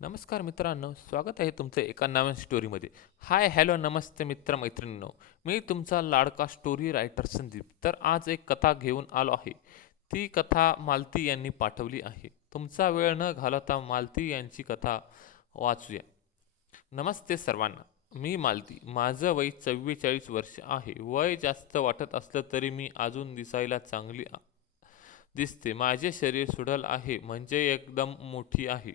नमस्कार मित्रांनो, स्वागत आहे तुमचं एका नवीन स्टोरीमध्ये. हाय, हॅलो, नमस्ते मित्र मैत्रिणींनो. मी तुमचा लाडका स्टोरी रायटर संदीप. तर आज एक कथा घेऊन आलो आहे. ती कथा मालती यांनी पाठवली आहे. तुमचा वेळ न घालवता मालती यांची कथा वाचूया. नमस्ते सर्वांना. मी मालती. माझं वय 44 वर्ष आहे. वय जास्त वाटत असलं तरी मी अजून दिसायला चांगली दिसते. माझे शरीर सुडल आहे, म्हणजे एकदम मोठी आहे.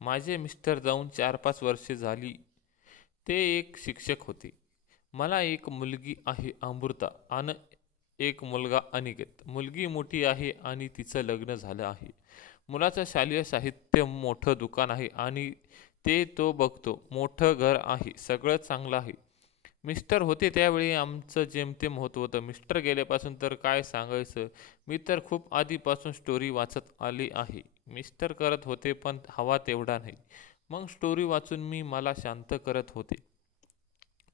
माझे मिस्टर जाऊन 4-5 वर्षे झाली. ते एक शिक्षक होते. मला एक मुलगी आहे अमृता आणि एक मुलगा अनिकेत. मुलगी मोठी आहे आणि तिचं लग्न झालं आहे. मुलाचं शालेय साहित्य मोठं दुकान आहे आणि ते तो बघतो. मोठं घर आहे. सगळं चांगलं आहे. मिस्टर होते त्यावेळी आमचं जेमतेम होत होतं. मिस्टर गेल्यापासून तर काय सांगायचं. मी तर खूप आधीपासून स्टोरी वाचत आली आहे. मिस्टर करत होते पण हवा तेवढा नाही. मग स्टोरी वाचून मी मला शांत करत होते.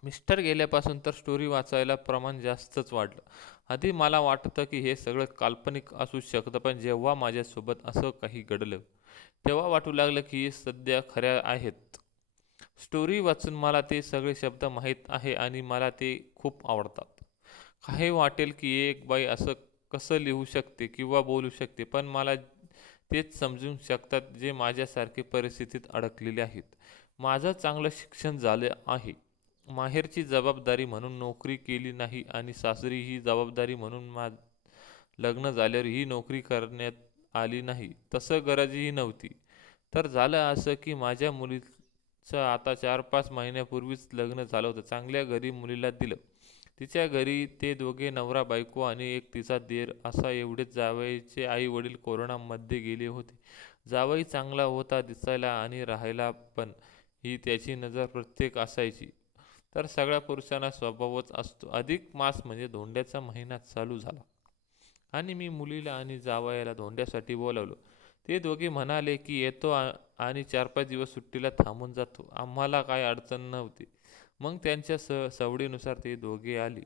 मिस्टर गेल्यापासून तर स्टोरी वाचायला प्रमाण जास्तच वाढलं. आधी मला वाटतं की हे सगळं काल्पनिक असू शकतं, पण जेव्हा माझ्यासोबत असं काही घडलं तेव्हा वाटू लागलं की सध्या खऱ्या आहेत. स्टोरी वाचून मला ते सगळे शब्द माहीत आहे आणि मला ते खूप आवडतात. काही वाटेल की एक बाई असं कसं लिहू शकते किंवा बोलू शकते, पण मला तेच समजून शकतात जे माझ्यासारखे परिस्थितीत अडकलेले आहेत. माझं चांगलं शिक्षण झालं आहे. माहेरची जबाबदारी म्हणून नोकरी केली नाही आणि सासरी ही जबाबदारी म्हणून लग्न झाल्यावर ही नोकरी करण्यात आली नाही. तसं गरजही नव्हती. तर झालं असं की माझ्या मुलीचं आता 4-5 महिन्यापूर्वीच लग्न झालं होतं. चांगल्या घरी मुलीला दिलं. तिच्या घरी ते दोघे नवरा बायको आणि एक तिचा दीर असा एवढेच. जावयाचे आई वडील कोरोनामध्ये गेले होते. जावई चांगला होता दिसायला आणि राहायला पण. ही त्याची नजर प्रत्येक असायची. तर सगळ्या पुरुषांना स्वभावच असतो. अधिक मास म्हणजे धोंड्याचा महिना चालू झाला आणि मी मुलीला आणि जावयाला धोंड्यासाठी बोलावलं. ते दोघे म्हणाले की येतो आणि 4-5 दिवस सुट्टीला थांबून जातो. आम्हाला काय अडचण नव्हती. मग त्यांच्या सवडीनुसार ते दोघे आले.